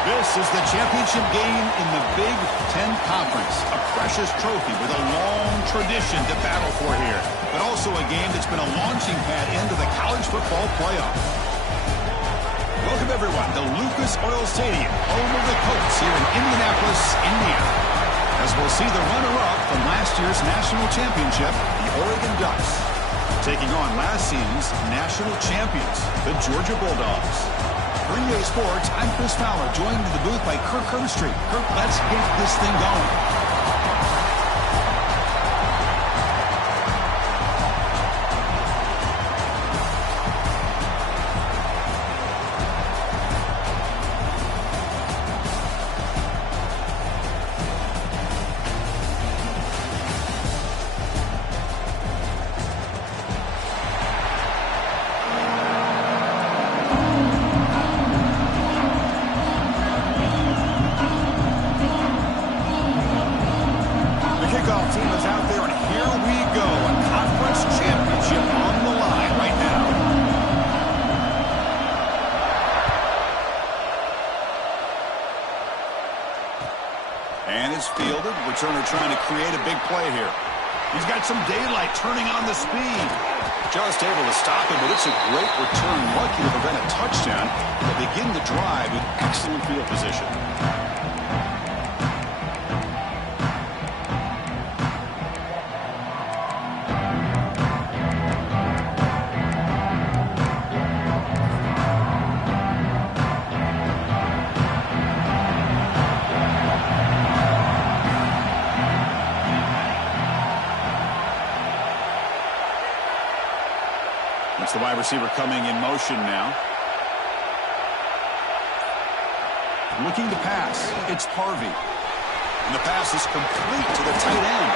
This is the championship game in the Big Ten Conference. A precious trophy with a long tradition to battle for here. But also a game that's been a launching pad into the college football playoff. Welcome, everyone, to Lucas Oil Stadium, home of the Colts here in Indianapolis, Indiana. As we'll see the runner-up from last year's national championship, the Oregon Ducks, taking on last season's national champions, the Georgia Bulldogs. For EA Sports, I'm Chris Fowler, joined in the booth by Kirk Herbstreit. Kirk, let's get this thing going. And it's fielded. Returner trying to create a big play here. He's got some daylight turning on the speed. Just able to stop him, but it's a great return. Lucky to prevent a touchdown. They begin the drive with excellent field position. It's the wide receiver coming in motion now. Looking to pass. It's Harvey. And the pass is complete to the tight end.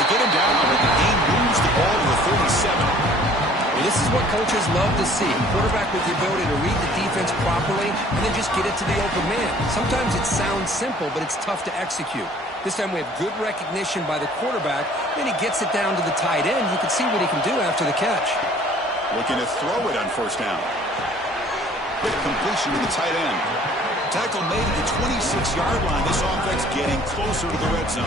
They get him down, but the game moves the ball to the 37. Well, this is what coaches love to see. Quarterback with the ability to read the defense properly and then just get it to the open man. Sometimes it sounds simple, but it's tough to execute. This time we have good recognition by the quarterback. Then he gets it down to the tight end. You can see what he can do after the catch. Looking to throw it on first down. Quick completion to the tight end. Tackle made at the 26-yard line. This offense getting closer to the red zone.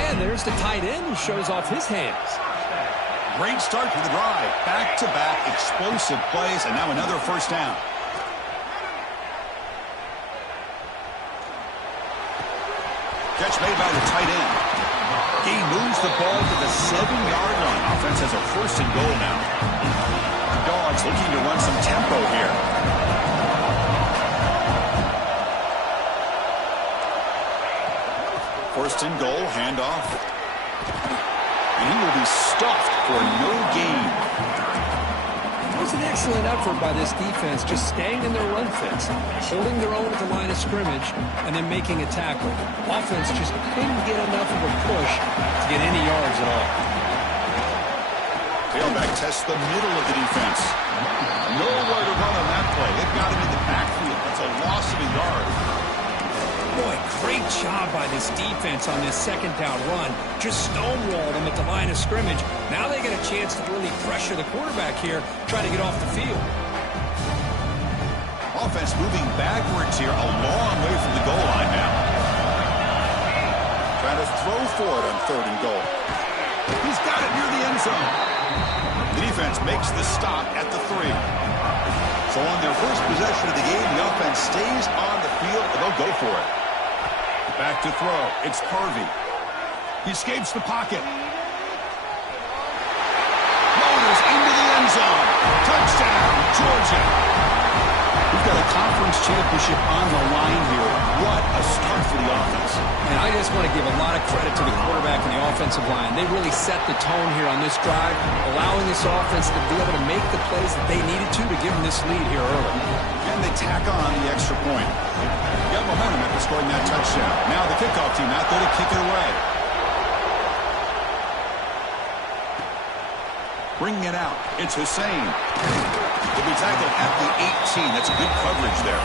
And there's the tight end who shows off his hands. Great start to the drive. Back-to-back explosive plays, and now another first down. Catch made by the tight end. He moves the ball to the 7-yard line. Offense has a first and goal now. The Dogs looking to run some tempo here. First and goal, handoff. And he will be stuffed for no gain. It was an excellent effort by this defense, just staying in their run fits, holding their own at the line of scrimmage, and then making a tackle. Offense just couldn't get enough of a push to get any yards at all. Tailback tests the middle of the defense. Nowhere to run on that play. They've got him in the backfield. That's a loss of a yard. Boy, great job by this defense on this second down run. Just stonewalled them at the line of scrimmage. Now they get a chance to really pressure the quarterback here, try to get off the field. Offense moving backwards here, a long way from the goal line now. Trying to throw for it on third and goal. He's got it near the end zone. The defense makes the stop at the 3. So on their first possession of the game, the offense stays on the field, and they'll go for it. Back to throw. It's Harvey. He escapes the pocket. Motors into the end zone. Touchdown, Georgia. We've got a conference championship on the line here. What a start for the offense. And I just want to give a lot of credit to the quarterback and the offensive line. They really set the tone here on this drive, allowing this offense to be able to make the plays that they needed to give them this lead here early. And they tack on the extra point. Got momentum after scoring that touchdown. Now the kickoff team out there to kick it away. Bringing it out. It's Hussein. He'll be tackled at the 18. That's good coverage there.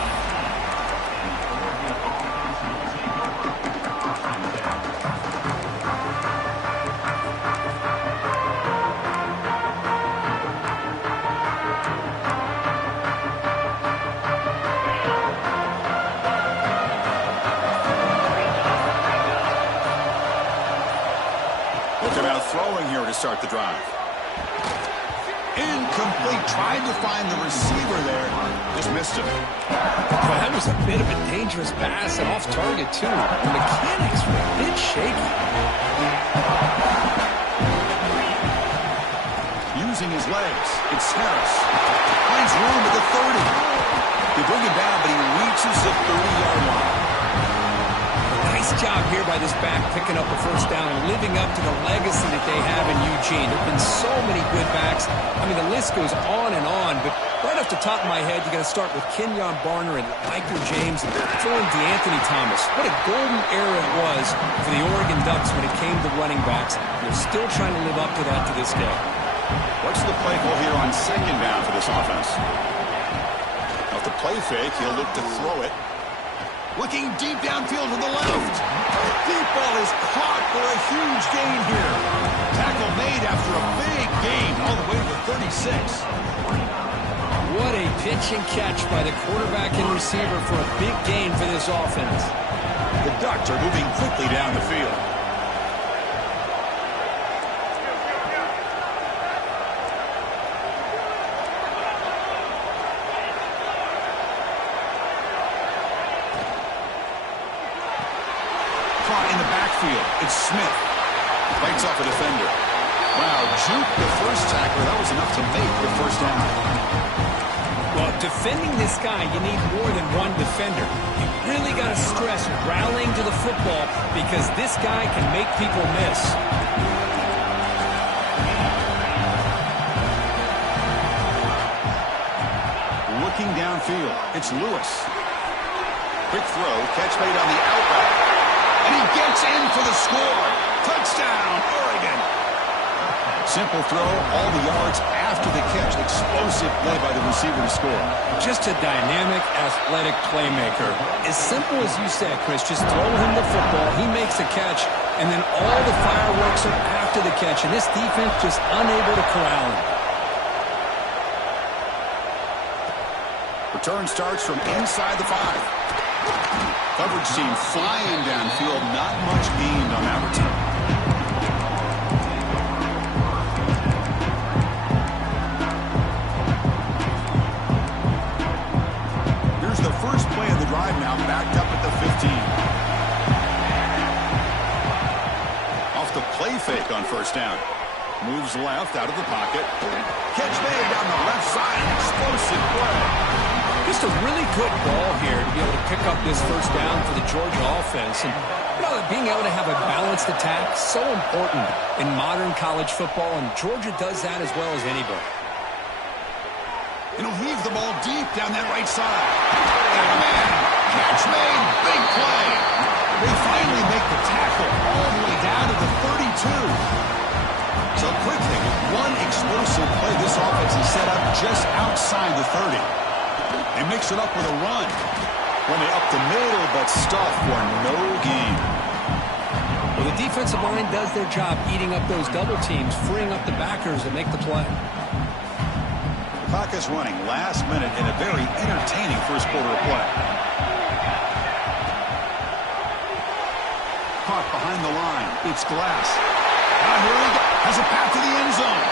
start the drive. Incomplete. Tried to find the receiver there. Just missed him. Well, that was a bit of a dangerous pass and off target, too. The mechanics were a bit shaky. Using his legs. It's Harris. Finds room at the 30. They bring him down, but he reaches the 30-yard line. Nice job here by this back picking up a first down and living up to the legacy that they have in Eugene. There have been so many good backs. I mean, the list goes on and on, but right off the top of my head, you got to start with Kenyon Barner and Michael James and throw in DeAnthony Thomas. What a golden era it was for the Oregon Ducks when it came to running backs. They're still trying to live up to that to this day. What's the play call here on second down for this offense? Off the play fake, he'll look to throw it. Looking deep downfield to the left. Deep ball is caught for a huge gain here. Tackle made after a big gain all the way to the 36. What a pitch and catch by the quarterback and receiver for a big gain for this offense. The Ducks are moving quickly down the field. In the backfield, it's Smith. Bites off a defender. Wow, juke the first tackler. That was enough to make the first down. Well, defending this guy, you need more than one defender. You really got to stress rallying to the football because this guy can make people miss. Looking downfield, it's Lewis. Quick throw, catch made on the outright. And he gets in for the score. Touchdown, Oregon. Simple throw, all the yards after the catch. Explosive play by the receiver to score. Just a dynamic, athletic playmaker. As simple as you said, Chris, just throw him the football, he makes a catch, and then all the fireworks are after the catch, and this defense just unable to corral him. Return starts from inside the 5. Coverage team flying downfield. Not much gained on that return. Here's the first play of the drive now, backed up at the 15. Off the play fake on first down. Moves left out of the pocket. Catch made down the left side. Explosive play. Just a really good ball here to be able to pick up this first down for the Georgia offense. And being able to have a balanced attack, so important in modern college football, and Georgia does that as well as anybody. And he'll heave the ball deep down that right side. And man, catch made, big play. They finally make the tackle all the way down to the 32. So quickly, with one explosive play, this offense is set up just outside the 30. They mix it up with a run. Run it up the middle, but stuff for no gain. Well, the defensive line does their job eating up those double teams, freeing up the backers to make the play. The clock is running last minute in a very entertaining first quarter of play. Caught behind the line. It's Glass. Now here he goes. Has a path to the end zone.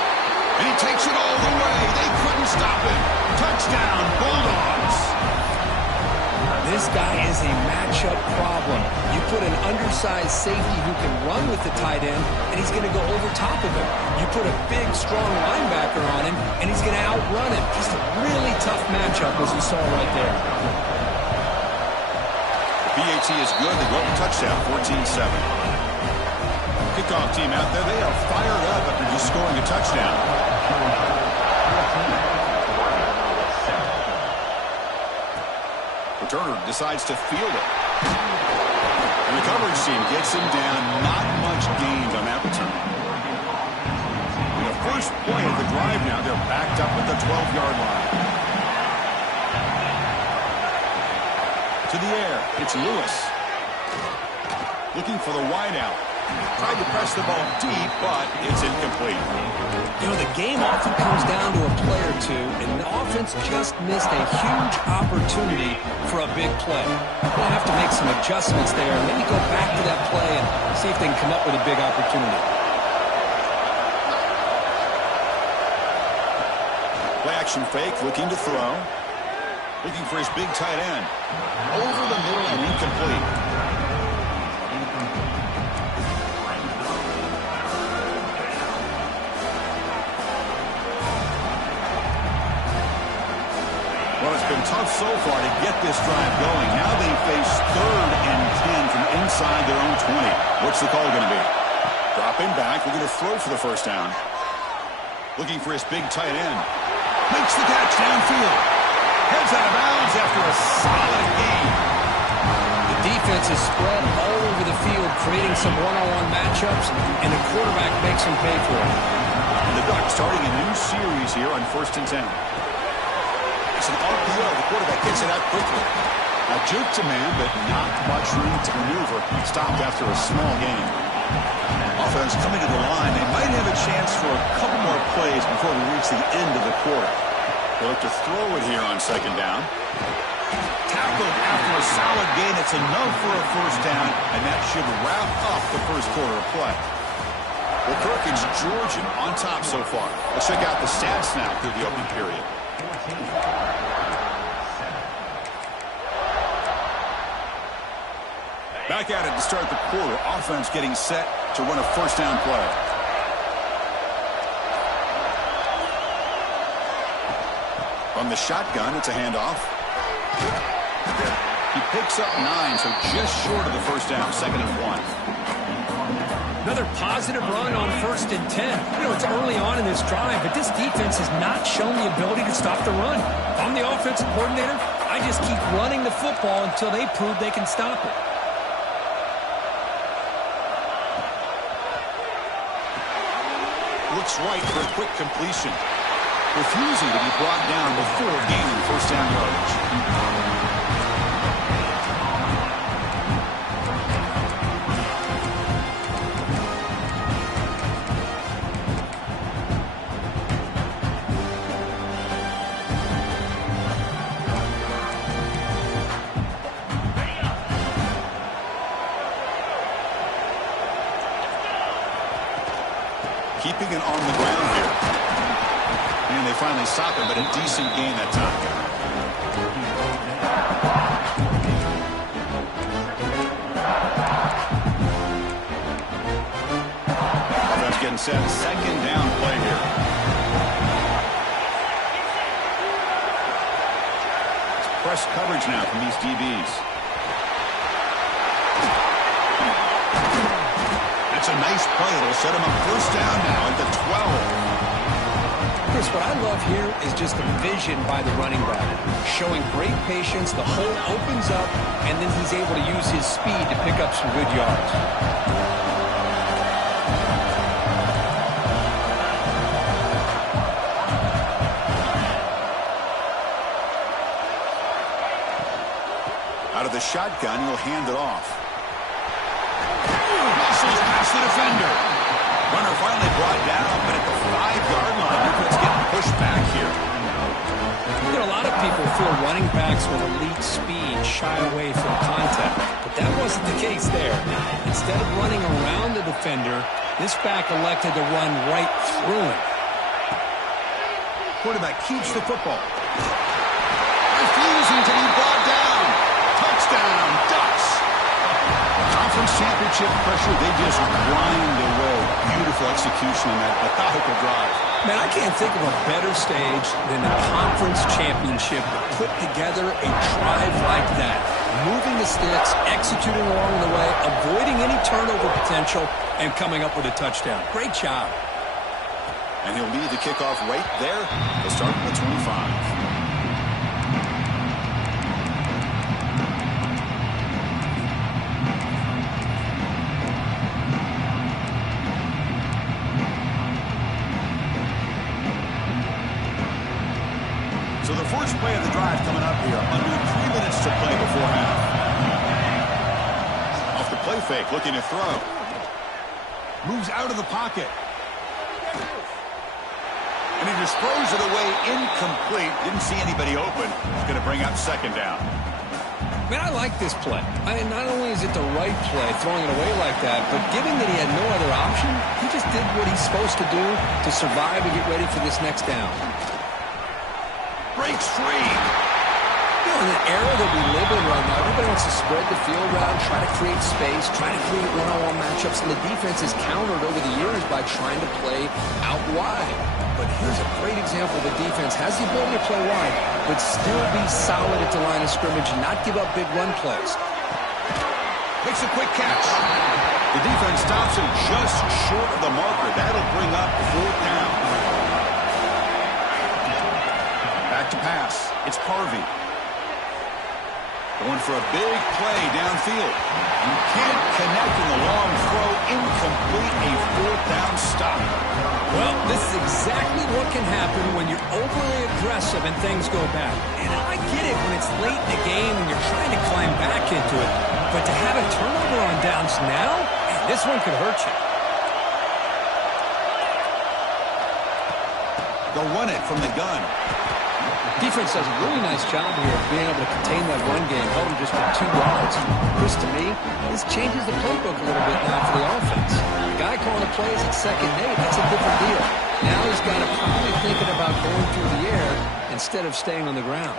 And he takes it all the way. They couldn't stop him. Touchdown, Bulldogs. This guy is a matchup problem. You put an undersized safety who can run with the tight end, and he's going to go over top of him. You put a big, strong linebacker on him, and he's going to outrun him. Just a really tough matchup, as you saw right there. BAT is good. They go up touchdown, 14-7. Kickoff team out there, they are fired up after just scoring a touchdown. Returner decides to field it. And the coverage team gets him down. Not much gained on that return. In the first play of the drive now, they're backed up at the 12-yard line. To the air, it's Lewis. Looking for the wideout. Tried to press the ball deep, but it's incomplete. You know, the game often comes down to a play or two, and the offense just missed a huge opportunity for a big play. They'll have to make some adjustments there, and maybe go back to that play and see if they can come up with a big opportunity. Play-action fake, looking to throw. Looking for his big tight end. Over the middle and incomplete. Well, it's been tough so far to get this drive going. Now they face 3rd and 10 from inside their own 20. What's the call going to be? Dropping back. We're going to throw for the first down. Looking for his big tight end. Makes the catch downfield. Heads out of bounds after a solid game. The defense is spread all over the field, creating some one-on-one matchups, and the quarterback makes them pay for it. And the Ducks starting a new series here on 1st and 10. It's an RPO. The quarterback gets it out quickly. Now, juke to man, but not much room to maneuver. Stopped after a small gain. Offense coming to the line. They might have a chance for a couple more plays before we reach the end of the quarter. They look to throw it here on 2nd down. Tackled after a solid gain. It's enough for a first down, and that should wrap up the first quarter of play. Well, Perkins, Georgia on top so far. Let's check out the stats now through the opening period. Back at it to start the quarter. Offense getting set to run a first down play. From the shotgun, it's a handoff. He picks up 9, so just short of the first down, 2nd and 1. Another positive run on 1st and 10. You know, it's early on in this drive, but this defense has not shown the ability to stop the run. If I'm the offensive coordinator, I just keep running the football until they prove they can stop it. Looks right for a quick completion. Refusing to be brought down before gaining first down yardage. Keeping it on the ground here. And they finally stop him, but a decent gain that time. Offense getting set. 2nd down play here. It's press coverage now from these DBs. That's a nice play. It'll set him up first down now at the 12. Chris, what I love here is just the vision by the running back. Showing great patience, the hole opens up, and then he's able to use his speed to pick up some good yards. Out of the shotgun, he'll hand it off. Past the defender. Runner finally brought down, but at the 5-yard line, it's getting pushed back here. You know, a lot of people feel running backs with elite speed shy away from contact, but that wasn't the case there. Instead of running around the defender, this back elected to run right through him. Quarterback keeps the football. Refusing to be brought down. Touchdown, Ducks. Conference championship pressure, they just grind away. Beautiful execution on that methodical drive. Man, I can't think of a better stage than the conference championship to put together a drive like that. Moving the sticks, executing along the way, avoiding any turnover potential, and coming up with a touchdown. Great job. And he'll lead the kickoff right there. They'll start at the 25. So the first play of the drive coming up here. Under 3 minutes to play before half. Off the play fake, looking to throw. Moves out of the pocket. And he just throws it away incomplete. Didn't see anybody open. He's going to bring up 2nd down. Man, I like this play. I mean, not only is it the right play, throwing it away like that, but given that he had no other option, he just did what he's supposed to do to survive and get ready for this next down. Breaks free. In the era that we live in right now, everybody wants to spread the field around, try to create space, try to create one-on-one matchups, and the defense has countered over the years by trying to play out wide. But here's a great example of a defense has the ability to play wide, but still be solid at the line of scrimmage and not give up big run plays. Makes a quick catch. The defense stops him just short of the marker. That'll bring up 4th down. Back to pass. It's Harvey. Going for a big play downfield. You can't connect in the long throw. Incomplete, a 4th down stop. Well, this is exactly what can happen when you're overly aggressive and things go bad. And I get it when it's late in the game and you're trying to climb back into it. But to have a turnover on downs now, man, this one could hurt you. They'll run it from the gun. Defense does a really nice job here of being able to contain that run game, held him just for 2 yards. Chris, to me, this changes the playbook a little bit now for the offense. The guy calling the plays at 2nd and 8, that's a different deal. Now he's got to probably thinking about going through the air instead of staying on the ground.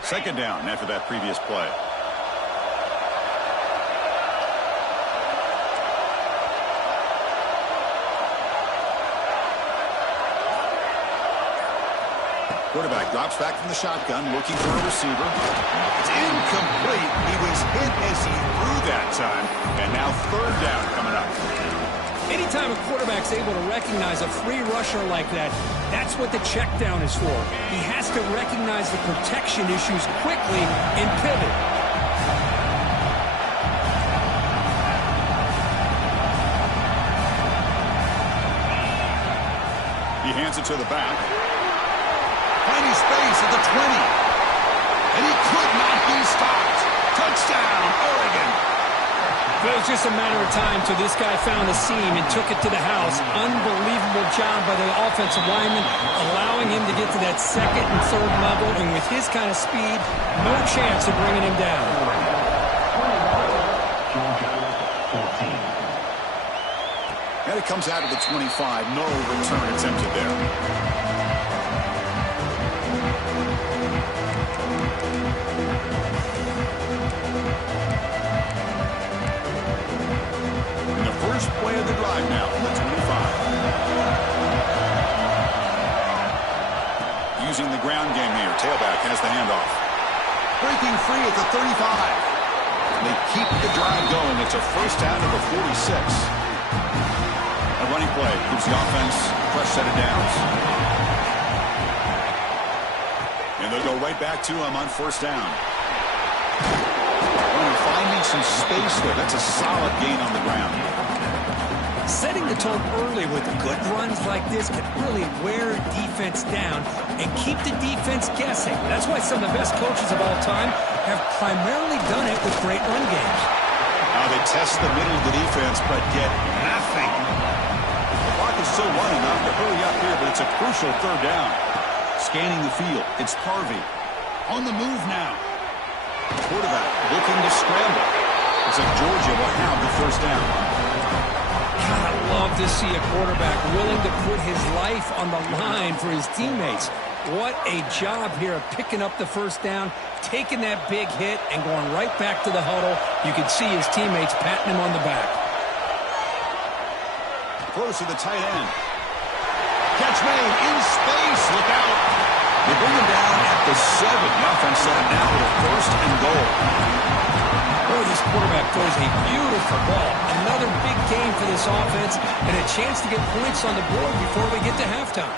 Second down after that previous play. Quarterback drops back from the shotgun, looking for a receiver. It's incomplete. He was hit as he threw that time. And now 3rd down coming up. Anytime a quarterback's able to recognize a free rusher like that, that's what the check down is for. He has to recognize the protection issues quickly and pivot. He hands it to the back. Finding space at the 20. And he could not be stopped. Touchdown, Oregon. It was just a matter of time till this guy found a seam and took it to the house. Unbelievable job by the offensive lineman, allowing him to get to that 2nd and 3rd level. And with his kind of speed, no chance of bringing him down. And it comes out of the 25. No return attempted there. First play of the drive now from the 25. Using the ground game here. Tailback has the handoff. Breaking free at the 35. They keep the drive going. It's a 1st down to the 46. A running play gives the offense a fresh set of downs. And they'll go right back to him on 1st down. Finding some space there. That's a solid gain on the ground. Setting the tone early with good runs like this can really wear defense down and keep the defense guessing. That's why some of the best coaches of all time have primarily done it with great run games. Now they test the middle of the defense, but get nothing. The clock is still running. Not to hurry up here, but it's a crucial 3rd down. Scanning the field. It's Harvey. On the move now. Quarterback looking to scramble. Looks like Georgia will have the 1st down. God, I love to see a quarterback willing to put his life on the line for his teammates. What a job here of picking up the 1st down, taking that big hit, and going right back to the huddle. You can see his teammates patting him on the back. Close to the tight end. Catch made in space. Look out. They bring him down at the 7. The offense set it now with a 1st and goal. Oh, this quarterback throws a beautiful ball. Another big game for this offense and a chance to get points on the board before we get to halftime.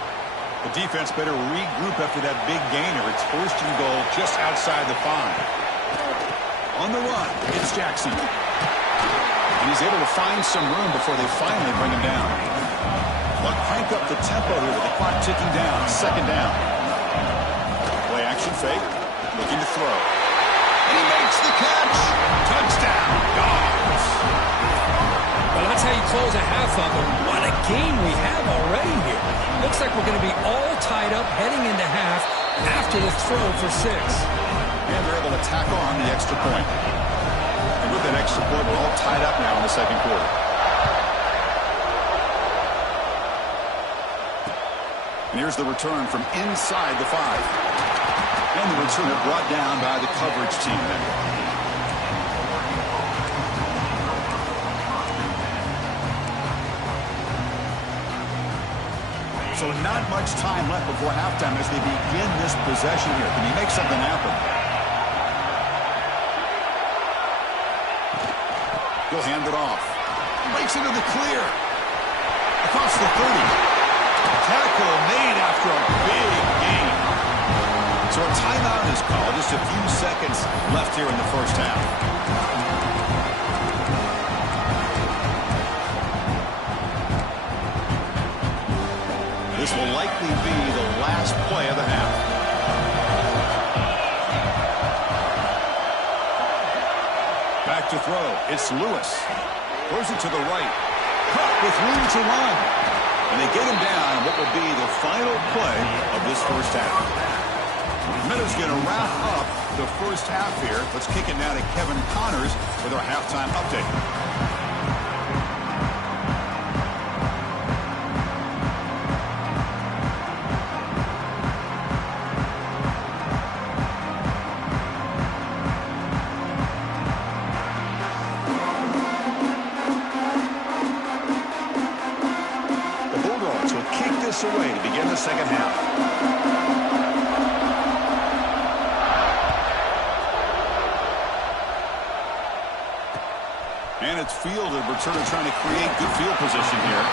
The defense better regroup after that big gainer. It's 1st and goal just outside the 5. On the run, it's Jackson. And he's able to find some room before they finally bring him down. They'll crank up the tempo here with the clock ticking down. 2nd down. Play action fake. Looking to throw. And he makes the catch. Touchdown, Dogs. Well, that's how you close a half of them. What a game we have already here. Looks like we're going to be all tied up heading into half after the throw for 6. And they're able to tack on the extra point. And with that extra point, we're all tied up now in the second quarter. And here's the return from inside the 5. And the returner brought down by the coverage team there. So not much time left before halftime as they begin this possession here. Can he make something happen? He'll hand it off. Breaks into the clear. Across the 30. Tackle made after a big gain. So a timeout is called. Just a few seconds left here in the first half. This will likely be the last play of the half. Back to throw. It's Lewis. Throws it to the right. Cut with room to run. And they get him down on what will be the final play of this first half. Minutes going to wrap up the first half here. Let's kick it now to Kevin Connors with our halftime update. Away to begin the second half. And it's fielded. Returner trying to create good field position here.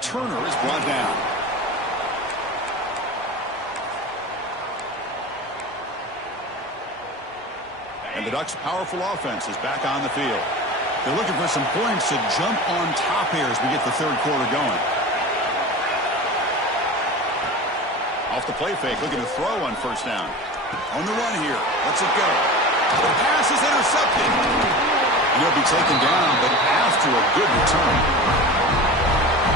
Turner is brought down. And the Ducks' powerful offense is back on the field. They're looking for some points to jump on top here as we get the third quarter going. Off the play fake, looking to throw on first down. On the run here. Lets it go. The pass is intercepted. And he'll be taken down, but after a good return.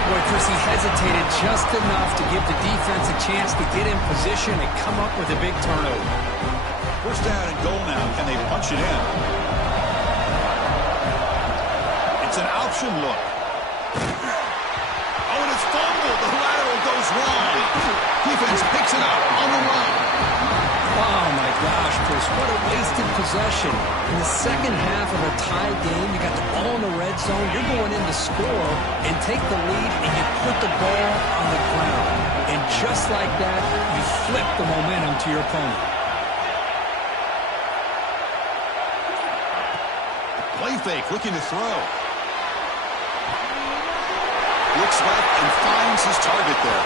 Boy, Chris, he hesitated just enough to give the defense a chance to get in position and come up with a big turnover. First down and goal now. Can they punch it in? It's an option look. Oh, and it's fumbled. The lateral goes wrong. Defense picks it up on the run. Oh, my gosh, Chris, what a wasted possession. In the second half of a tie game, you got the ball in the red zone. You're going in to score and take the lead, and you put the ball on the ground. And just like that, you flip the momentum to your opponent. Play fake, looking to throw. Looks left and finds his target there.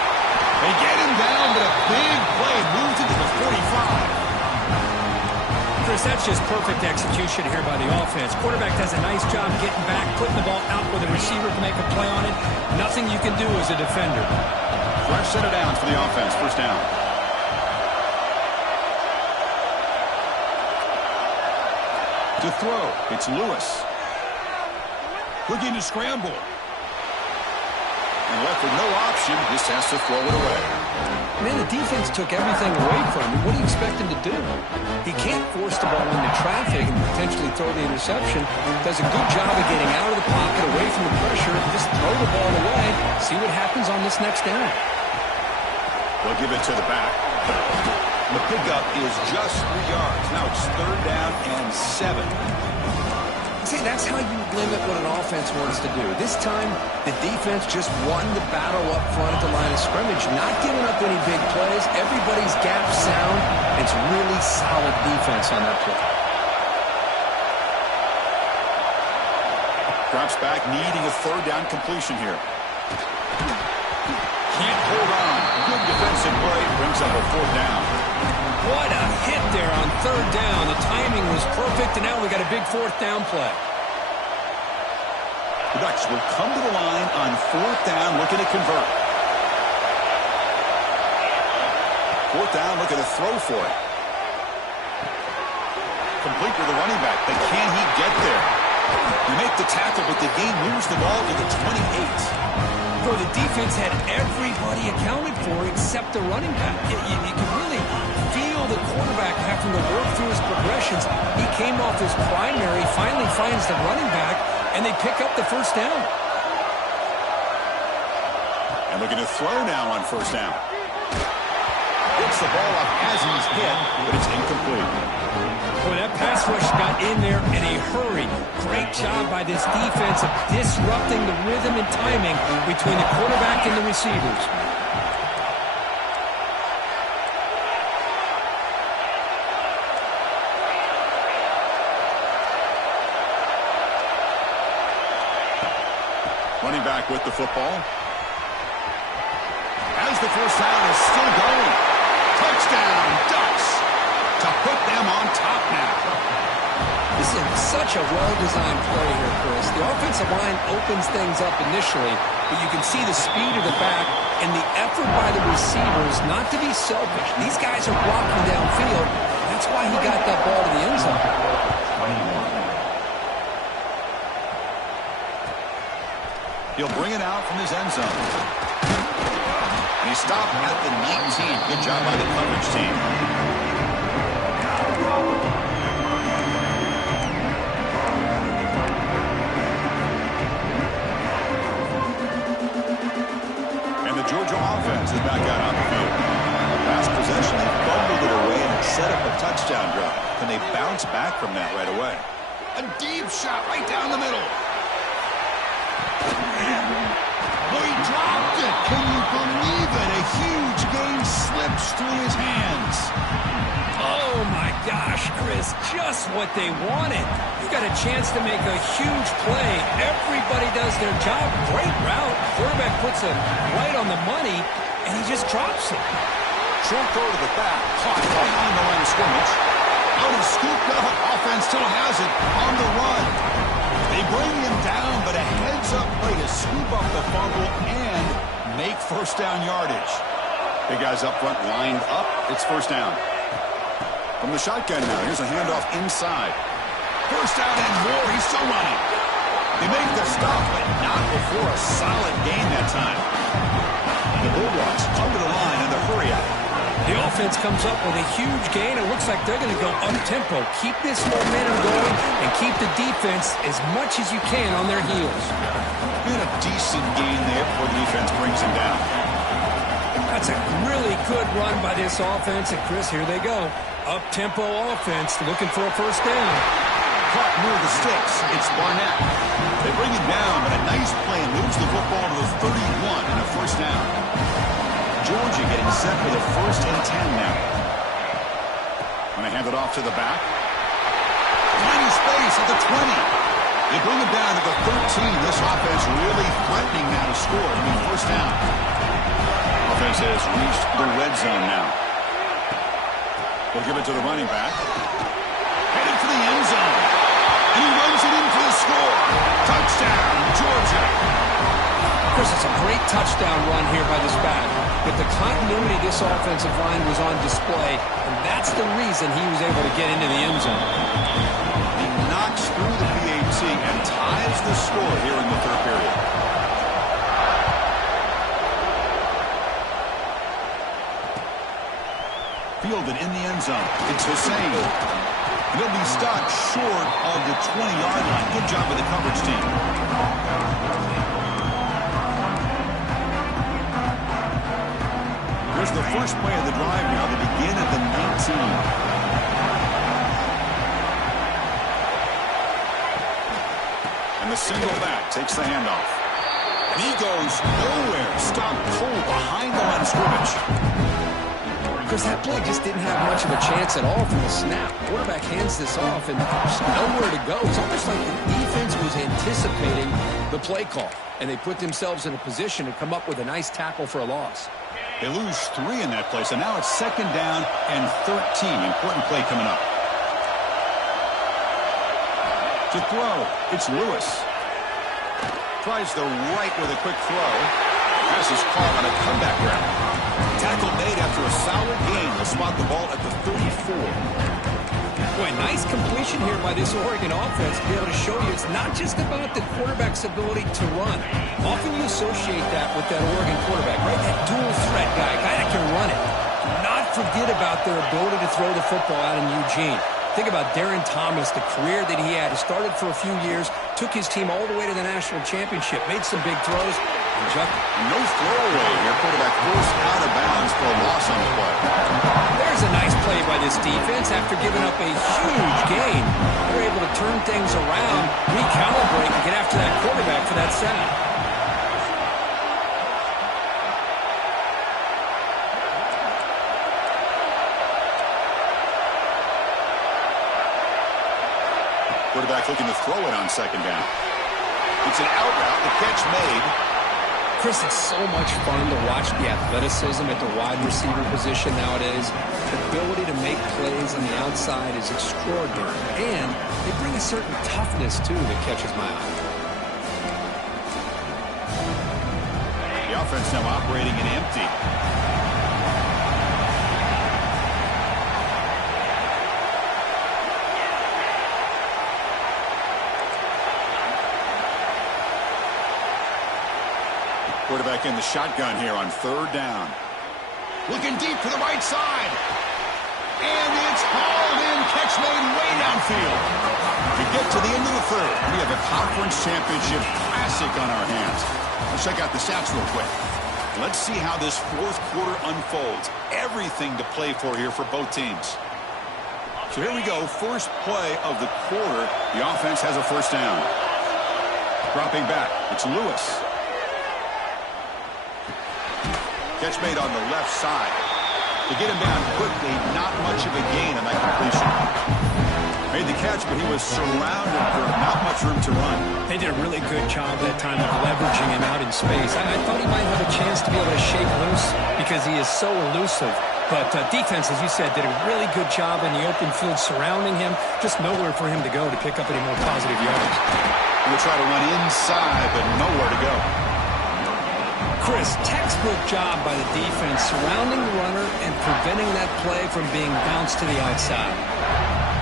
They get him down, but a big play moves it to the 45. Chris, that's just perfect execution here by the offense. Quarterback does a nice job getting back, putting the ball out where the receiver can make a play on it. Nothing you can do as a defender. Fresh set of downs for the offense. First down. To throw, it's Lewis. Looking to scramble. And left with no option, just has to throw it away. Man, the defense took everything away from him. What do you expect him to do? He can't force the ball into traffic and potentially throw the interception. Does a good job of getting out of the pocket, away from the pressure, and just throw the ball away. See what happens on this next down. They'll give it to the back. The pickup is just 3 yards. Now it's third down and 7. See, that's how you limit what an offense wants to do. This time, the defense just won the battle up front at the line of scrimmage, not giving up any big plays. Everybody's gap sound. It's really solid defense on that play. Drops back, needing a third down completion here. Can't hold on. Good defensive play brings up a 4th down. What a hit there on 3rd down. The timing was perfect, and now we got a big 4th down play. The Ducks will come to the line on 4th down, looking to convert. 4th down, looking to throw for it. Complete with the running back, but can he get there? You make the tackle, but the game moves the ball to the 28. Bro, the defense had everybody accounted for except the running back. You can really feel the quarterback having to work through his progressions. He came off his primary, finally finds the running back, and they pick up the 1st down. And looking to throw now on 1st down. Gets the ball up as he's hit, but it's incomplete. Boy, that pass rush got in there in a hurry. Great job by this defense of disrupting the rhythm and timing between the quarterback and the receivers. Running back with the football. As the 1st down is still going. Touchdown, Ducks, to put them on top now. This is such a well-designed play here, Chris. The offensive line opens things up initially, but you can see the speed of the back and the effort by the receivers not to be selfish. These guys are blocking downfield. That's why he got that ball to the end zone. He'll bring it out from his end zone. And he stopped at the 19. Good job by the coverage team. And the Georgia offense is back out on the field. Last possession, they fumbled it away and set up a touchdown drive. Can they bounce back from that right away? A deep shot right down the middle. Oh, he dropped it. Can you believe it? A huge gain slips through his hands. Oh, my gosh, Chris, just what they wanted. You got a chance to make a huge play. Everybody does their job. Great route. Quarterback puts it right on the money, and he just drops it. Short throw to the back. Caught behind the line of scrimmage. Out and scooped up. Offense still has it on the run. They bring him down, but a heads-up play to scoop up the fumble and make 1st down yardage. Big guys up front lined up. It's 1st down. From the shotgun now, here's a handoff inside. 1st down and more. He's still running. They make the stop, but not before a solid gain that time. The Bulldogs come to the line in the hurry out. The offense comes up with a huge gain. It looks like they're going to go up-tempo. Keep this momentum going and keep the defense as much as you can on their heels. Been a decent gain there before the defense brings him down. That's a really good run by this offense. And, Chris, here they go. Up-tempo offense looking for a 1st down. Caught near the sticks. It's Barnett. They bring him down, but a nice play moves the football to the 31 and a 1st down. Georgia getting set for the 1st and 10 now. When they hand it off to the back. Tiny space at the 20. They bring it down to the 13. This offense really threatening now to score. I mean, 1st down. Offense has reached the red zone now. They'll give it to the running back. Headed for the end zone. And he runs it in for the score. Touchdown, Georgia. Chris, it's a great touchdown run here by this back. But the continuity of this offensive line was on display, and that's the reason he was able to get into the end zone. He knocks through the PAT and ties the score here in the 3rd period. Fielded in the end zone. It's Hussein. And he'll be stopped short of the 20-yard line. Good job with the coverage team. Here's the first play of the drive now. They begin at the 19. And the single back takes the handoff. And he goes nowhere. Stopped cold behind the line of scrimmage. Chris, that play just didn't have much of a chance at all from the snap. Quarterback hands this off, and there's nowhere to go. It's almost like the defense was anticipating the play call, and they put themselves in a position to come up with a nice tackle for a loss. They lose 3 in that play, so now it's 2nd down and 13. Important play coming up. To throw, it's Lewis. Tries the right with a quick throw. Pass is caught on a comeback route. Tackle made after a solid gain. They'll spot the ball at the 34. Boy, nice completion here by this Oregon offense to be able to show you it's not just about the quarterback's ability to run. Often you associate that with that Oregon quarterback, right? That dual threat guy that can run it. Do not forget about their ability to throw the football out in Eugene. Think about Darren Thomas, the career that he had. He started for a few years, took his team all the way to the national championship, made some big throws. No throwaway here. Quarterback forced out of bounds for a loss on the play. There's a nice play by this defense. After giving up a huge gain, they're able to turn things around, recalibrate, and get after that quarterback for that sack. Quarterback looking to throw it on 2nd down. It's an out route. The catch made. Chris, it's so much fun to watch the athleticism at the wide receiver position nowadays. The ability to make plays on the outside is extraordinary. And they bring a certain toughness, too, that catches my eye. The offense now operating in empty. Quarterback in the shotgun here on 3rd down. Looking deep to the right side. And it's hauled in. Catch made way downfield. We get to the end of the 3rd. We have a conference championship classic on our hands. Let's check out the stats real quick. Let's see how this 4th quarter unfolds. Everything to play for here for both teams. So here we go. First play of the quarter. The offense has a 1st down. Dropping back. It's Lewis. Catch made on the left side. To get him down quickly, not much of a gain on that completion. Made the catch, but he was surrounded for not much room to run. They did a really good job that time of leveraging him out in space. I thought he might have a chance to be able to shake loose because he is so elusive. But defense, as you said, did a really good job in the open field surrounding him. Just nowhere for him to go to pick up any more positive yards. He'll try to run inside, but nowhere to go. Chris, textbook job by the defense surrounding the runner and preventing that play from being bounced to the outside.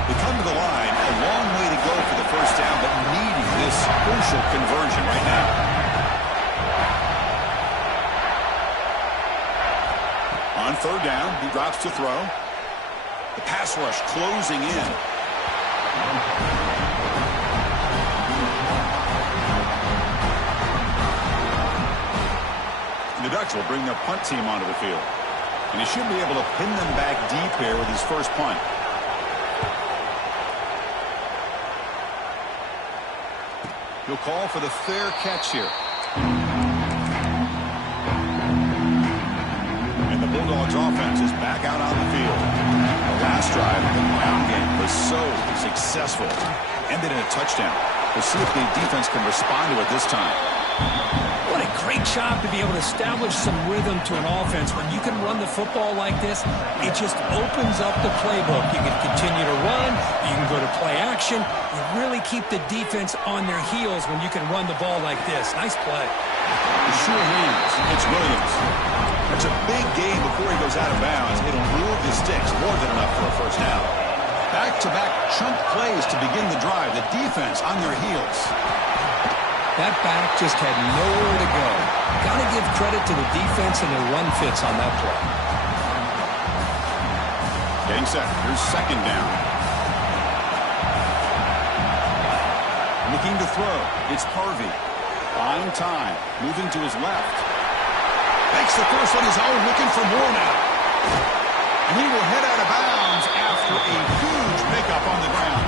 They come to the line, a long way to go for the 1st down, but needing this crucial conversion right now. On 3rd down, he drops to throw. The pass rush closing in. The Ducks will bring their punt team onto the field. And he should be able to pin them back deep here with his first punt. He'll call for the fair catch here. And the Bulldogs offense is back out on the field. The last drive of the ground game was so successful. Ended in a touchdown. We'll see if the defense can respond to it this time. What a great job to be able to establish some rhythm to an offense. When you can run the football like this, it just opens up the playbook. You can continue to run. You can go to play action. You really keep the defense on their heels when you can run the ball like this. Nice play. The sure hands. It's Williams. That's a big gain before he goes out of bounds. It'll move the sticks. More than enough for a 1st down. Back-to-back chunk plays to begin the drive. The defense on their heels. That back just had nowhere to go. Got to give credit to the defense and their run fits on that play. Getting set. Here's 2nd down. Looking to throw. It's Harvey. Buying time. Moving to his left. Makes the first on his own. Looking for more now. And he will head out of bounds after a huge pickup on the ground.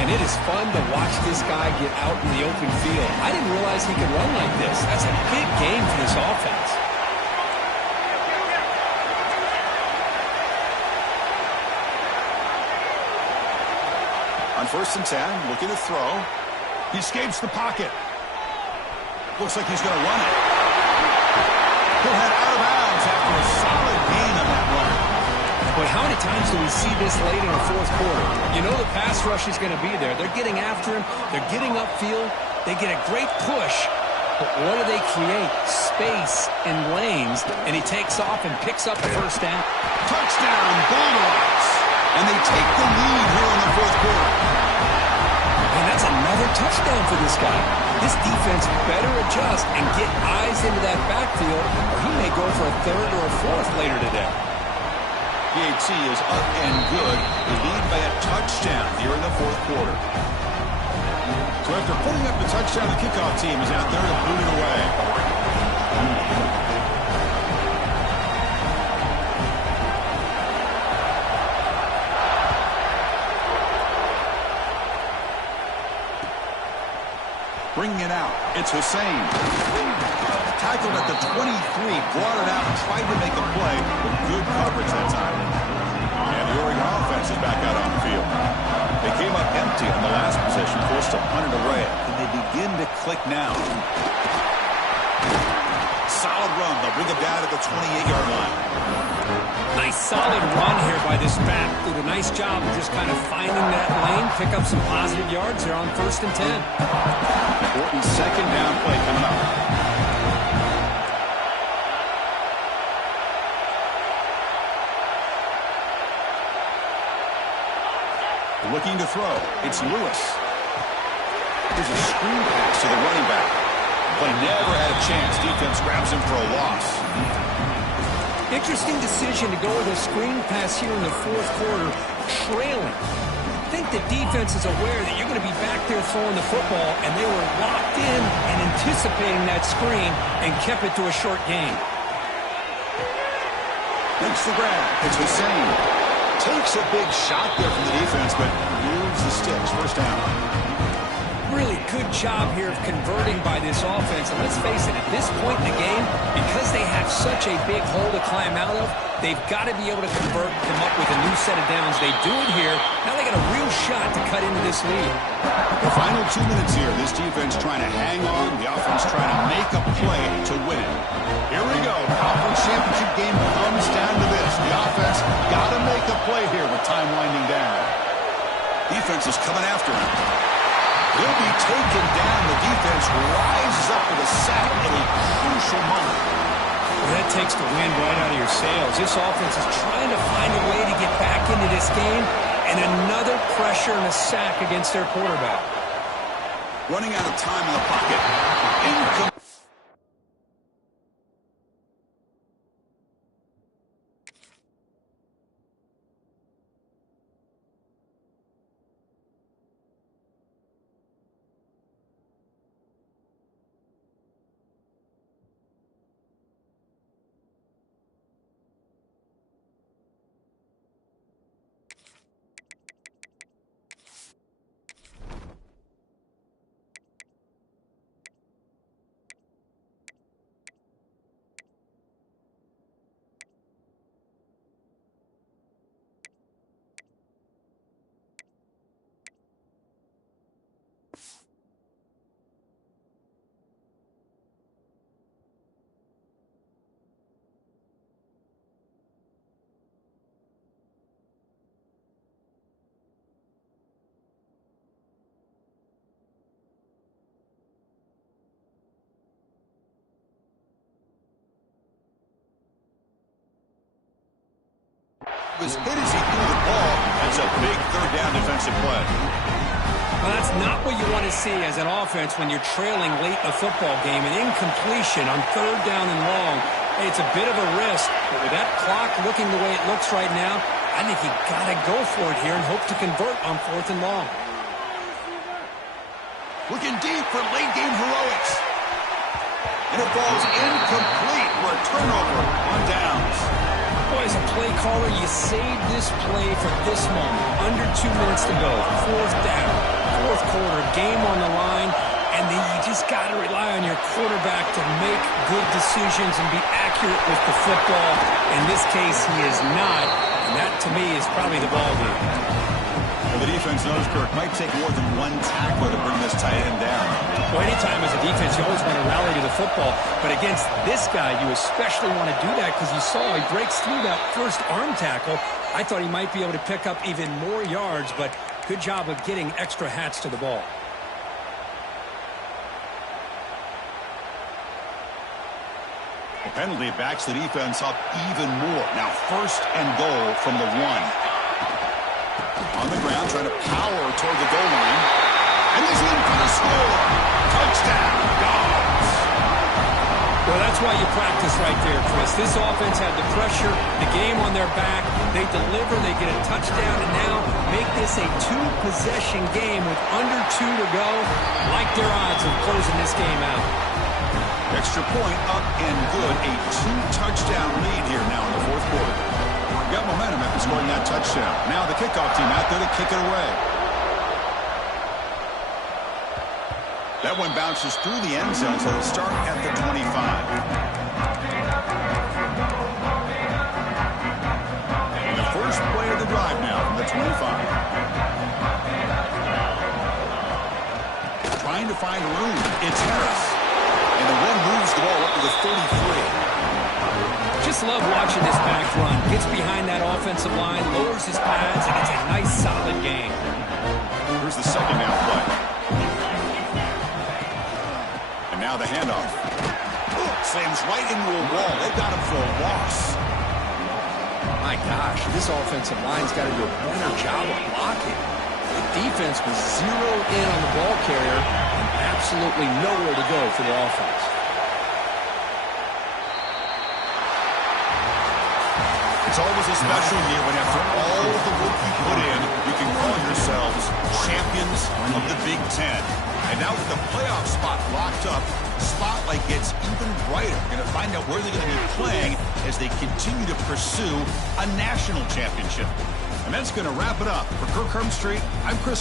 And it is fun to watch this guy get out in the open field. I didn't realize he could run like this. That's a big game for this offense. On 1st and 10, looking to throw. He escapes the pocket. Looks like he's going to run it. He'll head out of bounds after a solid gain on that run. Boy, how many times do we see this late in the fourth quarter? You know the pass rush is going to be there. They're getting after him. They're getting upfield. They get a great push. But what do they create? Space and lanes. And he takes off and picks up the first down. Touchdown, Bulldogs. And they take the lead here in the fourth quarter. And that's another touchdown for this guy. This defense better adjust and get eyes into that backfield, or he may go for a third or a fourth later today. PAT is up and good. They lead by a touchdown here in the fourth quarter. So after putting up the touchdown, the kickoff team is out there to boot it away. Bringing it out, it's Hussein. Tackled at the 23, brought it out and tried to make a play with good coverage that time. And the Oregon offense is back out on the field. They came up empty on the last possession, forced to punt it away. And they begin to click now. Solid run. They'll bring it down at the 28-yard line. Nice solid run here by this back. Did a nice job of just kind of finding that lane, pick up some positive yards there on 1st and 10. Important second down play coming up. Looking to throw. It's Lewis. There's a screen pass to the running back. But never had a chance. Defense grabs him for a loss. Interesting decision to go with a screen pass here in the fourth quarter, trailing. I think the defense is aware that you're going to be back there throwing the football, and they were locked in and anticipating that screen and kept it to a short gain. Makes the grab. It's Hussein. Takes a big shot there from the defense, but moves the sticks. First down. Really good job here of converting by this offense. And let's face it, at this point in the game, because they have such a big hole to climb out of, they've got to be able to convert, come up with a new set of downs. They do it here. Now they got a real shot to cut into this lead. The final 2 minutes here. This defense trying to hang on. The offense trying to make a play to win it. Here we go. Conference championship game comes down to this. The offense got to make a play here with time winding down. Defense is coming after him. He'll be taken down. The defense rises up with a sack at a crucial moment. Well, that takes the wind right out of your sails. This offense is trying to find a way to get back into this game, and another pressure and a sack against their quarterback. Running out of time in the pocket. Incomplete. Was hit as he threw the ball. That's a big third down defensive play. Well, that's not what you want to see as an offense when you're trailing late in a football game. An incompletion on third down and long. Hey, it's a bit of a risk, but with that clock looking the way it looks right now, I think you got to go for it here and hope to convert on 4th and long. Looking deep for late game heroics. And it falls incomplete for a turnover on downs. Boy, as a play caller, you save this play for this moment. Under 2 minutes to go. 4th down. 4th quarter. Game on the line. And then you just got to rely on your quarterback to make good decisions and be accurate with the football. In this case, he is not. And that, to me, is probably the ball game. The The defense knows, Kirk, might take more than one tackler to bring this tight end down. Well, anytime as a defense, you always want to rally to the football. But against this guy, you especially want to do that because you saw he breaks through that first arm tackle. I thought he might be able to pick up even more yards, but good job of getting extra hats to the ball. The penalty backs the defense up even more. Now first and goal from the 1. On the ground, trying to power toward the goal line. And he's in for the score. Touchdown, Dogs. Well, that's why you practice right there, Chris. This offense had the pressure, the game on their back. They deliver, they get a touchdown, and now make this a 2-possession game with under 2 to go. Like their odds of closing this game out. Extra point up and good. A 2-touchdown lead here now in the fourth quarter. Got momentum after scoring that touchdown. Now the kickoff team out there to kick it away. That one bounces through the end zone, so it'll start at the 25. And the first play of the drive now from the 25. Trying to find room. It's Harris. And the one moves the ball up to the 33. Just love watching this back run. Gets behind that offensive line, lowers his pads, and it's a nice, solid game. Here's the second down play. And now the handoff. Slams right into a wall. They've got him for a loss. My gosh, this offensive line's got to do a better job of blocking. The defense was zeroed in on the ball carrier and absolutely nowhere to go for the offense. It's always a special year when after all the work you put in, you can call yourselves champions of the Big Ten. And now with the playoff spot locked up, the spotlight gets even brighter. We're going to find out where they're going to be playing as they continue to pursue a national championship. And that's going to wrap it up. For Kirk Herbstreit, I'm Chris.